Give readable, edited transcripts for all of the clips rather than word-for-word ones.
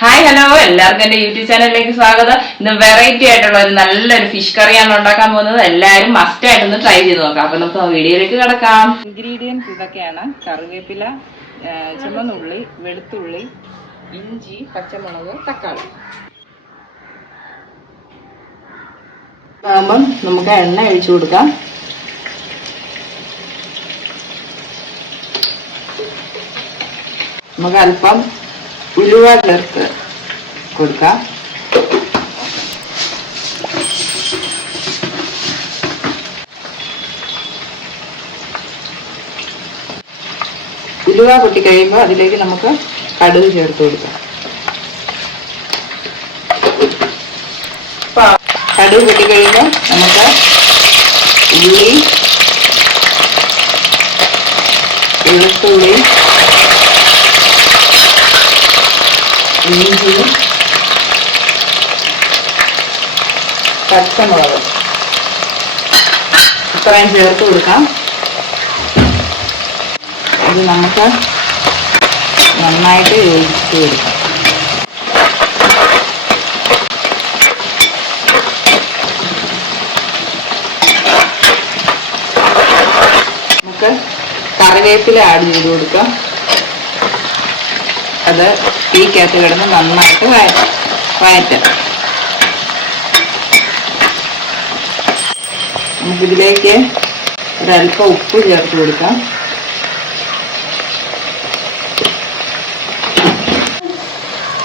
Hi hello, എല്ലാവർക്കും എന്റെ YouTube ചാനലിലേക്ക് സ്വാഗതം. ഇന്ന് വെറൈറ്റി ആയിട്ടുള്ള ഒരു നല്ലൊരു ഫിഷ് കറിയാണ് ഉണ്ടാക്കാൻ പോകുന്നത്. എല്ലാവരും മസ്റ്റ് ആയിട്ടൊന്ന് ട്രൈ ചെയ്ത് നോക്കാം. അപ്പൊ നമുക്ക് വീഡിയോയിലേക്ക് കിടക്കാം. ഇൻഗ്രീഡിയൻസ് ഇതൊക്കെയാണ്: കറിവേപ്പില, ചുമന്നുള്ളി, വെളുത്തുള്ളി, ഇഞ്ചി, പച്ചമുളക്, തക്കാളി. ആകുമ്പം നമുക്ക് എണ്ണ ഒഴിച്ചു കൊടുക്കാം. നമുക്ക് അല്പം ഉലുവ ചേർത്ത് കൊടുക്കാം. ഉലുവ പൊട്ടി കഴിയുമ്പോൾ അതിലേക്ക് നമുക്ക് കടുക് ചേർത്ത് കൊടുക്കാം. കടുക് പൊട്ടി കഴിയുമ്പോൾ നമുക്ക് ഉള്ളി, വെളുത്തുള്ളി, ഇഞ്ചി, പച്ചമുളക് ഇത്രയും ചേർത്ത് കൊടുക്കാം. ഇത് നമുക്ക് നന്നായിട്ട് യോജിച്ച് കൊടുക്കാം. നമുക്ക് കറിവേപ്പില ആഡ് ചെയ്ത് കൊടുക്കാം. അത് തീക്കകത്ത് കിടന്ന് നന്നായിട്ട് വഴറ്റാം. നമുക്കിതിലേക്ക് ഒരല്പം ഉപ്പ് ചേർത്ത് കൊടുക്കാം.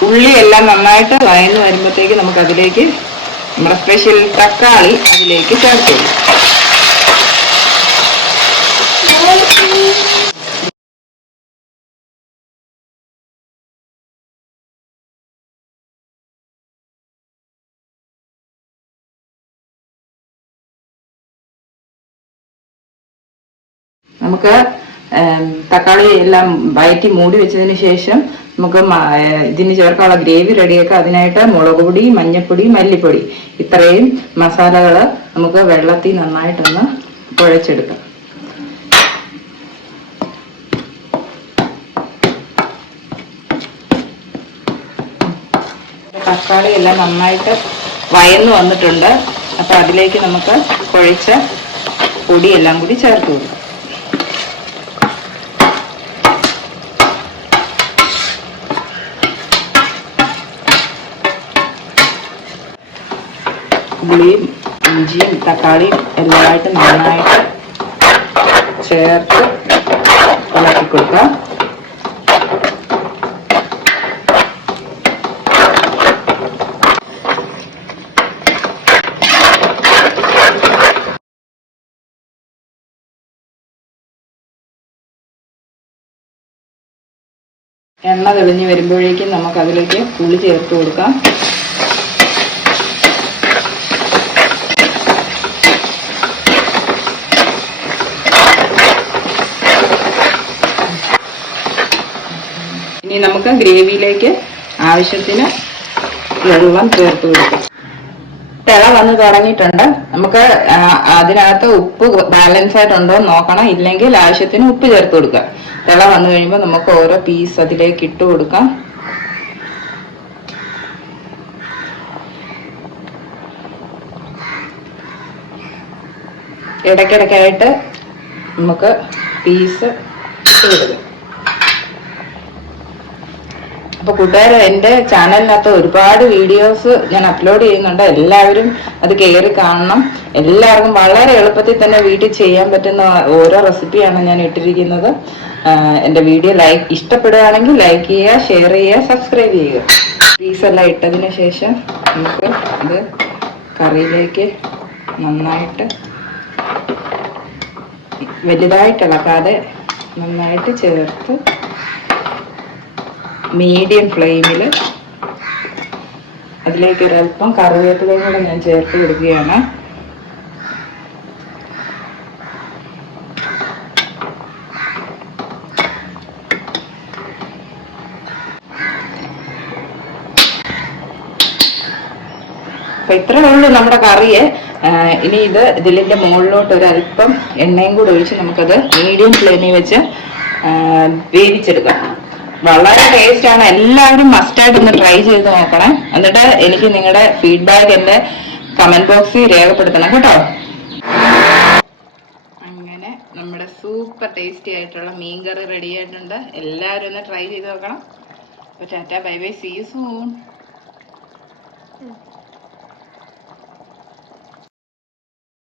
ഉള്ളിയെല്ലാം നന്നായിട്ട് വഴന്ന് വരുമ്പോഴത്തേക്ക് നമുക്ക് അതിലേക്ക് നമ്മുടെ സ്പെഷ്യൽ തക്കാളി അതിലേക്ക് ചേർത്ത് കൊടുക്കാം. നമുക്ക് തക്കാളി എല്ലാം വഴറ്റി മൂടി വെച്ചതിന് ശേഷം നമുക്ക് ഇതിന് ചേർക്കാനുള്ള ഗ്രേവി റെഡിയാക്കാം. അതിനായിട്ട് മുളക് പൊടി, മഞ്ഞൾപ്പൊടി, മല്ലിപ്പൊടി ഇത്രയും മസാലകൾ നമുക്ക് വെള്ളത്തിൽ നന്നായിട്ടൊന്ന് കുഴച്ചെടുക്കാം. തക്കാളി എല്ലാം നന്നായിട്ട് വഴന്ന് വന്നിട്ടുണ്ട്. അപ്പൊ അതിലേക്ക് നമുക്ക് കുഴച്ച പൊടിയെല്ലാം കൂടി ചേർത്ത് കൊടുക്കാം. ഉള്ളിയും ഇഞ്ചിയും തക്കാളിയും എല്ലാമായിട്ട് നന്നായിട്ട് ചേർത്ത് ഇളക്കി കൊടുക്കാം. എണ്ണ തെളിഞ്ഞ് വരുമ്പോഴേക്കും നമുക്ക് അതിലേക്ക് പുളി ചേർത്ത് കൊടുക്കാം. ഇനി നമുക്ക് ഗ്രേവിയിലേക്ക് ആവശ്യത്തിന് വെള്ളം ചേർത്ത് കൊടുക്കാം. തിള വന്ന് തുടങ്ങിയിട്ടുണ്ട്. നമുക്ക് അതിനകത്ത് ഉപ്പ് ബാലൻസ് ആയിട്ടുണ്ടോ എന്ന് നോക്കണം. ഇല്ലെങ്കിൽ ആവശ്യത്തിന് ഉപ്പ് ചേർത്ത് കൊടുക്കുക. തിള വന്നു കഴിയുമ്പോൾ നമുക്ക് ഓരോ പീസ് അതിലേക്ക് ഇട്ട് കൊടുക്കാം. ഇടയ്ക്കിടയ്ക്കായിട്ട് നമുക്ക് പീസ് ഇട്ട് കൊടുക്കാം. അപ്പൊ കൂട്ടുകാരെ, എൻ്റെ ചാനലിനകത്ത് ഒരുപാട് വീഡിയോസ് ഞാൻ അപ്ലോഡ് ചെയ്യുന്നുണ്ട്. എല്ലാവരും അത് കയറി കാണണം. എല്ലാവർക്കും വളരെ എളുപ്പത്തിൽ തന്നെ വീട്ടിൽ ചെയ്യാൻ പറ്റുന്ന ഓരോ റെസിപ്പിയാണ് ഞാൻ ഇട്ടിരിക്കുന്നത്. എൻ്റെ വീഡിയോ ഇഷ്ടപ്പെടുകയാണെങ്കിൽ ലൈക്ക് ചെയ്യുക, ഷെയർ ചെയ്യുക, സബ്സ്ക്രൈബ് ചെയ്യുക. പീസെല്ലാം ഇട്ടതിന് ശേഷം നമുക്ക് ഇത് കറിയിലേക്ക് നന്നായിട്ട് വലുതായിട്ട് ഇളക്കാതെ നന്നായിട്ട് ചേർത്ത് മീഡിയം ഫ്ലെയിമിൽ അതിലേക്ക് ഒരല്പം കറിവേപ്പിലയും കൂടെ ഞാൻ ചേർത്ത് കൊടുക്കുകയാണ്. അപ്പൊ ഇത്രയേ ഉള്ളൂ നമ്മുടെ കറിയെ. ഇനി ഇതിന്റെ മുകളിലോട്ട് ഒരല്പം എണ്ണയും കൂടെ ഒഴിച്ച് നമുക്കത് മീഡിയം ഫ്ലെയിമിൽ വെച്ച് വേവിച്ചെടുക്കാം. വളരെ ടേസ്റ്റ് ആണ്. എല്ലാവരും മസ്റ്റായിട്ട് ഒന്ന് ട്രൈ ചെയ്ത് നോക്കണേ. എന്നിട്ട് എനിക്ക് നിങ്ങളുടെ ഫീഡ്ബാക്ക് എന്റെ കമന്റ് ബോക്സിൽ രേഖപ്പെടുത്തണം കേട്ടോ. അങ്ങനെ നമ്മുടെ സൂപ്പർ ടേസ്റ്റി ആയിട്ടുള്ള മീൻകറി റെഡി ആയിട്ടുണ്ട്. എല്ലാവരും ഒന്ന് ട്രൈ ചെയ്ത് നോക്കണം. Tata, bye bye, see you soon.